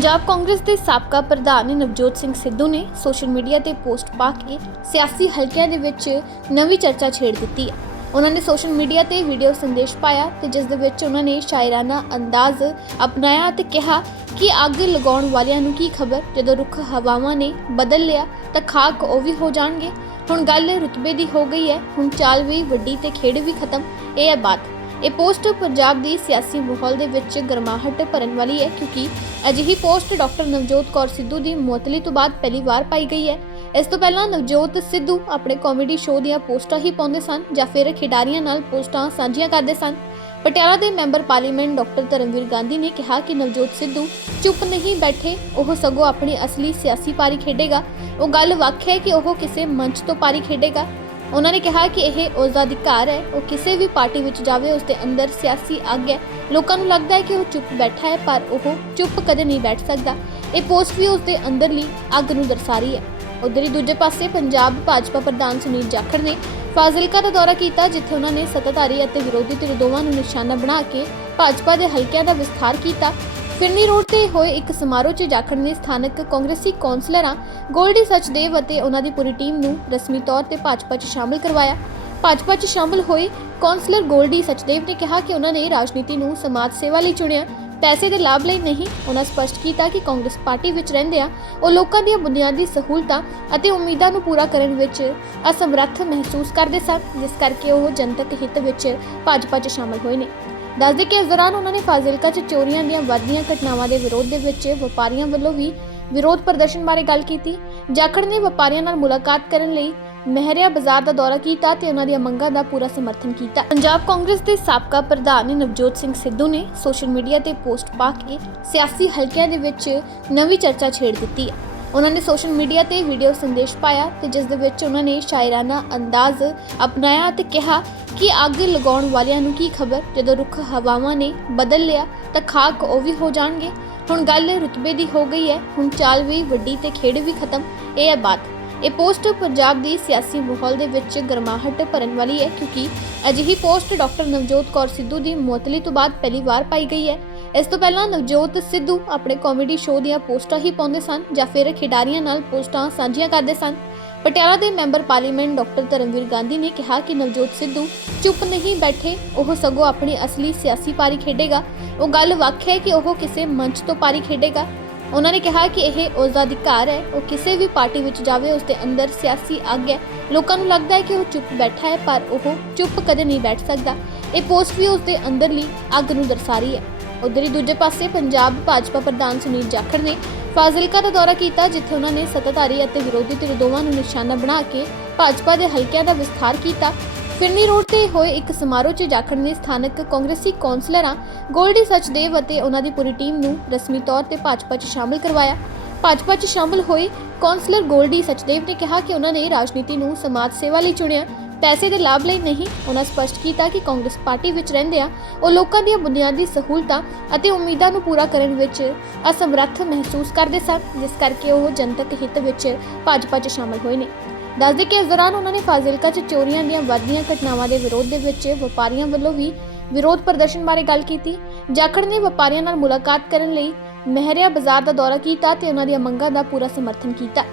ਪੰਜਾਬ ਕਾਂਗਰਸ ਦੇ ਸਾਬਕਾ ਪ੍ਰਧਾਨ ਨਵਜੋਤ ਸਿੰਘ ਸਿੱਧੂ ਨੇ ਸੋਸ਼ਲ ਮੀਡੀਆ ਤੇ ਪੋਸਟ ਪਾ ਕੇ ਸਿਆਸੀ ਹਲਕਿਆਂ ਦੇ ਵਿੱਚ ਨਵੀਂ ਚਰਚਾ ਛੇੜ ਦਿੱਤੀ ਹੈ। ਉਹਨਾਂ ਨੇ ਸੋਸ਼ਲ ਮੀਡੀਆ ਤੇ ਵੀਡੀਓ ਸੰਦੇਸ਼ ਪਾਇਆ ਤੇ ਜਿਸ ਦੇ ਵਿੱਚ ਉਹਨਾਂ ਨੇ ਸ਼ਾਇਰਾਨਾ ਅੰਦਾਜ਼ ਅਪਣਾਇਆ ਤੇ ਕਿਹਾ ਕਿ ਅੱਗ ਲਗਾਉਣ ਵਾਲਿਆਂ ਨੂੰ ਕੀ ਖਬਰ? ਜਦੋਂ ਰੁੱਖ ਹਵਾਵਾਂ ਨੇ ਬਦਲ ਲਿਆ ਤਾਂ ਖਾਕ ਉਹ ਵੀ ਹੋ ਜਾਣਗੇ। ਹੁਣ ਗੱਲ ਰੁਤਬੇ ਦੀ ਹੋ ਗਈ ਹੈ। ਹੁਣ ਚਾਲ ਵੀ ਵੱਡੀ ਤੇ ਖੇਡ ਵੀ ਖਤਮ। ਇਹ ਹੈ ਬਾਤ। ਇਹ ਪੋਸਟ ਪੰਜਾਬ ਦੀ ਸਿਆਸੀ ਮਾਹੌਲ ਦੇ ਵਿੱਚ ਗਰਮਾਹਟ ਭਰਨ ਵਾਲੀ ਹੈ ਕਿਉਂਕਿ ਅਜਿਹੀ ਪੋਸਟ ਡਾਕਟਰ ਨਵਜੋਤ ਕੌਰ ਸਿੱਧੂ ਦੀ ਮੁਅਤਲੀ ਤੋਂ ਬਾਅਦ ਪਹਿਲੀ ਵਾਰ ਪਾਈ ਗਈ ਹੈ। ਇਸ ਤੋਂ ਪਹਿਲਾਂ ਨਵਜੋਤ ਸਿੱਧੂ ਆਪਣੇ ਕਾਮੇਡੀ ਸ਼ੋਅ ਦੀਆਂ ਪੋਸਟਾਂ ਹੀ ਪਾਉਂਦੇ ਸਨ ਜਾਂ ਫਿਰ ਖਿਡਾਰੀਆਂ ਨਾਲ ਪੋਸਟਾਂ ਸਾਂਝੀਆਂ ਕਰਦੇ ਸਨ। ਪਟਿਆਲਾ ਦੇ member parliament doctor Dharamvir Gandhi ਨੇ ਕਿਹਾ ਕਿ ਨਵਜੋਤ ਸਿੱਧੂ ਚੁੱਪ ਨਹੀਂ ਬੈਠੇ, ਉਹ ਸਗੋਂ ਆਪਣੀ ਅਸਲੀ ਸਿਆਸੀ ਪਾਰੀ ਖੇਡੇਗਾ। ਉਹ ਗੱਲ ਵੱਖ ਹੈ ਕਿ ਉਹ ਕਿਸੇ ਮੰਚ ਤੋਂ ਪਾਰੀ ਖੇਡੇਗਾ। ਉਹਨਾਂ ਨੇ ਕਿਹਾ ਕਿ ਇਹ ਉਸ ਦਾ ਅਧਿਕਾਰ ਹੈ, ਉਹ ਕਿਸੇ ਵੀ ਪਾਰਟੀ ਵਿੱਚ ਜਾਵੇ, ਉਸ ਦੇ ਅੰਦਰ ਸਿਆਸੀ ਅੱਗ ਹੈ। ਲੋਕਾਂ ਨੂੰ ਲੱਗਦਾ ਹੈ ਕਿ ਉਹ ਚੁੱਪ ਬੈਠਾ ਹੈ, ਪਰ ਉਹ ਚੁੱਪ ਕਦੇ ਨਹੀਂ ਬੈਠ ਸਕਦਾ। ਇਹ ਪੋਸਟ ਵੀ ਉਸ ਦੇ ਅੰਦਰਲੀ ਅੱਗ ਨੂੰ ਦਰਸਾ ਰਹੀ ਹੈ। ਉਧਰ ਹੀ ਦੂਜੇ ਪਾਸੇ ਪੰਜਾਬ ਭਾਜਪਾ ਪ੍ਰਧਾਨ ਸੁਨੀਲ ਜਾਖੜ ਨੇ ਫਾਜ਼ਿਲਕਾ ਦਾ ਦੌਰਾ ਕੀਤਾ, ਜਿੱਥੇ ਉਹਨਾਂ ਨੇ ਸੱਤਾਧਾਰੀ ਅਤੇ ਵਿਰੋਧੀ ਧਿਰ ਦੋਵਾਂ ਨੂੰ ਨਿਸ਼ਾਨਾ ਬਣਾ ਕੇ ਭਾਜਪਾ ਦੇ ਹਲਕਿਆਂ ਦਾ ਵਿਸਥਾਰ ਕੀਤਾ। ਫਿਰਨੀ ਰੋਡ ਤੇ ਹੋਏ ਇੱਕ ਸਮਾਰੋਹ 'ਚ ਜਾਖੜ ਨੇ ਸਥਾਨਕ ਕਾਂਗਰਸੀ ਕੌਂਸਲਰਾਂ ਗੋਲਡੀ ਸਚਦੇਵ ਅਤੇ ਉਹਨਾਂ ਦੀ ਪੂਰੀ ਟੀਮ ਨੂੰ ਰਸਮੀ ਤੌਰ ਤੇ ਭਾਜਪਾ 'ਚ ਸ਼ਾਮਲ ਕਰਵਾਇਆ। ਭਾਜਪਾ 'ਚ ਸ਼ਾਮਲ ਹੋਏ ਕੌਂਸਲਰ ਗੋਲਡੀ ਸਚਦੇਵ ਨੇ ਕਿਹਾ ਕਿ ਉਹਨਾਂ ਨੇ ਰਾਜਨੀਤੀ ਨੂੰ ਸਮਾਜ ਸੇਵਾ ਲਈ ਚੁਣਿਆ। ਪੈਸੇ ਦੇ ਲਾਭ ਲਈ ਨਹੀਂ, ਉਹਨਾਂ ਸਪਸ਼ਟ ਕੀਤਾ ਕਿ ਕਾਂਗਰਸ ਪਾਰਟੀ ਵਿੱਚ ਰਹਿੰਦਿਆਂ ਉਹ ਲੋਕਾਂ ਦੀਆਂ ਬੁਨਿਆਦੀ ਸਹੂਲਤਾਂ ਅਤੇ ਉਮੀਦਾਂ ਨੂੰ ਪੂਰਾ ਕਰਨ ਵਿੱਚ ਅਸਮਰੱਥ ਮਹਿਸੂਸ ਕਰਦੇ ਸਨ, ਜਿਸ ਕਰਕੇ ਉਹ ਜਨਤਕ ਹਿੱਤ ਵਿੱਚ ਭਾਜਪਾ 'ਚ ਸ਼ਾਮਲ ਹੋਏ ਨੇ। ਦੱਸਦੇ ਕਿ ਇਸ ਦੌਰਾਨ ਉਹਨਾਂ ਨੇ ਫਾਜ਼ਿਲਕਾ 'ਚ ਚੋਰੀਆਂ ਦੀਆਂ ਵੱਧਦੀਆਂ ਘਟਨਾਵਾਂ ਦੇ ਵਿਰੋਧ ਦੇ ਵਿੱਚ ਵਪਾਰੀਆਂ ਵੱਲੋਂ ਵੀ ਵਿਰੋਧ ਪ੍ਰਦਰਸ਼ਨ ਬਾਰੇ ਗੱਲ ਕੀਤੀ। ਜਾਖੜ ਨੇ ਵਪਾਰੀਆਂ ਨਾਲ ਮੁਲਾਕਾਤ ਕਰਨ ਲਈ ਮਹਿਰਿਆ ਬਾਜ਼ਾਰ ਦਾ ਦੌਰਾ ਕੀਤਾ ਤੇ ਉਹਨਾਂ ਦੀਆਂ ਮੰਗਾਂ ਦਾ ਪੂਰਾ ਸਮਰਥਨ ਕੀਤਾ। ਪੰਜਾਬ ਕਾਂਗਰਸ ਦੇ ਸਾਬਕਾ ਪ੍ਰਧਾਨ ਨਵਜੋਤ ਸਿੰਘ ਸਿੱਧੂ ਨੇ ਸੋਸ਼ਲ ਮੀਡੀਆ ਤੇ ਪੋਸਟ ਪਾ ਕੇ ਸਿਆਸੀ ਹਲਕਿਆਂ ਦੇ ਵਿੱਚ ਨਵੀਂ ਚਰਚਾ ਛੇੜ ਦਿੱਤੀ ਹੈ। ਉਹਨਾਂ ਨੇ ਸੋਸ਼ਲ ਮੀਡੀਆ ਤੇ ਵੀਡੀਓ ਸੰਦੇਸ਼ ਪਾਇਆ ਤੇ ਜਿਸ ਦੇ ਵਿੱਚ ਉਹਨਾਂ ਨੇ ਸ਼ਾਇਰਾਨਾ ਅੰਦਾਜ਼ ਅਪਣਾਇਆ ਤੇ ਕਿਹਾ ਕਿ ਅੱਗ ਲਗਾਉਣ ਵਾਲਿਆਂ ਨੂੰ ਕੀ ਖਬਰ? ਜਦੋਂ ਰੁੱਖ ਹਵਾਵਾਂ ਨੇ ਬਦਲ ਲਿਆ ਤਾਂ ਖਾਕ ਉਹ ਵੀ ਹੋ ਜਾਣਗੇ। ਹੁਣ ਗੱਲ ਰੁਤਬੇ ਦੀ ਹੋ ਗਈ ਹੈ। ਹੁਣ ਚਾਲ ਵੀ ਵੱਡੀ ਤੇ ਖੇਡ ਵੀ ਖਤਮ। ਇਹ ਹੈ ਬਾਤ। ਇਹ ਪੋਸਟ ਪੰਜਾਬ ਦੀ ਸਿਆਸੀ ਮਾਹੌਲ ਦੇ ਵਿੱਚ ਗਰਮਾਹਟ ਭਰਨ ਵਾਲੀ ਹੈ ਕਿਉਂਕਿ ਅਜਿਹੀ ਪੋਸਟ ਡਾਕਟਰ ਨਵਜੋਤ ਕੌਰ ਸਿੱਧੂ ਦੀ ਮੁਅਤਲੀ ਤੋਂ ਬਾਅਦ ਪਹਿਲੀ ਵਾਰ ਪਾਈ ਗਈ ਹੈ। ਇਸ ਤੋਂ ਪਹਿਲਾਂ ਨਵਜੋਤ ਸਿੱਧੂ ਆਪਣੇ ਕਾਮੇਡੀ ਸ਼ੋਅ ਦੀਆਂ ਪੋਸਟਾਂ ਹੀ ਪਾਉਂਦੇ ਸਨ ਜਾਂ ਫਿਰ ਖਿਡਾਰੀਆਂ ਨਾਲ ਪੋਸਟਾਂ ਸਾਂਝੀਆਂ ਕਰਦੇ ਸਨ। ਪਟਿਆਲਾ ਦੇ member parliament doctor Dharamvir Gandhi ਨੇ ਕਿਹਾ ਕਿ ਨਵਜੋਤ ਸਿੱਧੂ ਚੁੱਪ ਨਹੀਂ ਬੈਠੇ, ਉਹ ਸਗੋਂ ਆਪਣੀ ਅਸਲੀ ਸਿਆਸੀ ਪਾਰੀ ਖੇਡੇਗਾ। ਉਹ ਗੱਲ ਵੱਖ ਹੈ ਕਿ ਉਹ ਕਿਸੇ ਮੰਚ ਤੋਂ ਪਾਰੀ ਖੇਡੇਗਾ। ਉਹਨਾਂ ਨੇ ਕਿਹਾ ਕਿ ਇਹ ਉਸ ਦਾ ਅਧਿਕਾਰ ਹੈ, ਉਹ ਕਿਸੇ ਵੀ ਪਾਰਟੀ ਵਿੱਚ ਜਾਵੇ, ਉਸ ਦੇ ਅੰਦਰ ਸਿਆਸੀ ਅੱਗ ਹੈ। ਲੋਕਾਂ ਨੂੰ ਲੱਗਦਾ ਹੈ ਕਿ ਉਹ ਚੁੱਪ ਬੈਠਾ ਹੈ, ਪਰ ਉਹ ਚੁੱਪ ਕਦੇ ਨਹੀਂ ਬੈਠ ਸਕਦਾ। ਇਹ ਪੋਸਟ ਵੀ ਉਸ ਦੇ ਅੰਦਰਲੀ ਅੱਗ ਨੂੰ ਦਰਸਾ ਰਹੀ ਹੈ। ਉਧਰ ਹੀ ਦੂਜੇ ਪਾਸੇ ਪੰਜਾਬ ਭਾਜਪਾ ਪ੍ਰਧਾਨ ਸੁਨੀਲ ਜਾਖੜ ਨੇ ਫਾਜ਼ਿਲਕਾ ਦਾ ਦੌਰਾ ਕੀਤਾ, ਜਿੱਥੇ ਉਹਨਾਂ ਨੇ ਸੱਤਾਧਾਰੀ ਅਤੇ ਵਿਰੋਧੀ ਧਿਰ ਦੋਵਾਂ ਨੂੰ ਨਿਸ਼ਾਨਾ ਬਣਾ ਕੇ ਭਾਜਪਾ ਦੇ ਹਲਕਿਆਂ ਦਾ ਵਿਸਥਾਰ ਕੀਤਾ। ਫਿਰਨੀ ਰੋਡ ਤੇ ਹੋਏ ਇੱਕ ਸਮਾਰੋਹ 'ਚ ਜਾਖੜ ਨੇ ਸਥਾਨਕ ਕਾਂਗਰਸੀ ਕੌਂਸਲਰਾਂ, ਗੋਲਡੀ ਸਚਦੇਵ ਅਤੇ ਉਹਨਾਂ ਦੀ ਪੂਰੀ ਟੀਮ ਨੂੰ ਰਸਮੀ ਤੌਰ ਤੇ ਭਾਜਪਾ 'ਚ ਸ਼ਾਮਲ ਕਰਵਾਇਆ। ਭਾਜਪਾ 'ਚ ਸ਼ਾਮਲ ਹੋਏ ਕੌਂਸਲਰ ਗੋਲਡੀ ਸਚਦੇਵ ਨੇ ਕਿਹਾ ਕਿ ਉਹਨਾਂ ਨੇ ਰਾਜਨੀਤੀ ਨੂੰ ਸਮਾਜ ਸੇਵਾ ਲਈ ਚੁਣਿਆ। ਪੈਸੇ ਦੇ ਲਾਭ ਲਈ ਨਹੀਂ, ਉਹਨਾਂ ਸਪਸ਼ਟ ਕੀਤਾ ਕਿ ਕਾਂਗਰਸ ਪਾਰਟੀ ਵਿੱਚ ਰਹਿੰਦਿਆਂ ਉਹ ਲੋਕਾਂ ਦੀਆਂ ਬੁਨਿਆਦੀ ਸਹੂਲਤਾਂ ਅਤੇ ਉਮੀਦਾਂ ਨੂੰ ਪੂਰਾ ਕਰਨ ਵਿੱਚ ਅਸਮਰੱਥ ਮਹਿਸੂਸ ਕਰਦੇ ਸਨ, ਜਿਸ ਕਰਕੇ ਉਹ ਜਨਤਕ ਹਿੱਤ ਵਿੱਚ ਭਾਜਪਾ 'ਚ ਸ਼ਾਮਲ ਹੋਏ ਨੇ। ਦੱਸਦੇ ਕਿ ਇਸ ਦੌਰਾਨ ਉਹਨਾਂ ਨੇ ਫਾਜ਼ਿਲਕਾ 'ਚ ਚੋਰੀਆਂ ਦੀਆਂ ਵੱਧਦੀਆਂ ਘਟਨਾਵਾਂ ਦੇ ਵਿਰੋਧ ਦੇ ਵਿੱਚ ਵਪਾਰੀਆਂ ਵੱਲੋਂ ਵੀ ਵਿਰੋਧ ਪ੍ਰਦਰਸ਼ਨ ਬਾਰੇ ਗੱਲ ਕੀਤੀ। ਜਾਖੜ ਨੇ ਵਪਾਰੀਆਂ ਨਾਲ ਮੁਲਾਕਾਤ ਕਰਨ ਲਈ ਮਹਿਰਿਆ ਬਾਜ਼ਾਰ ਦਾ ਦੌਰਾ ਕੀਤਾ ਤੇ ਉਹਨਾਂ ਦੀਆਂ ਮੰਗਾਂ ਦਾ ਪੂਰਾ ਸਮਰਥਨ ਕੀਤਾ।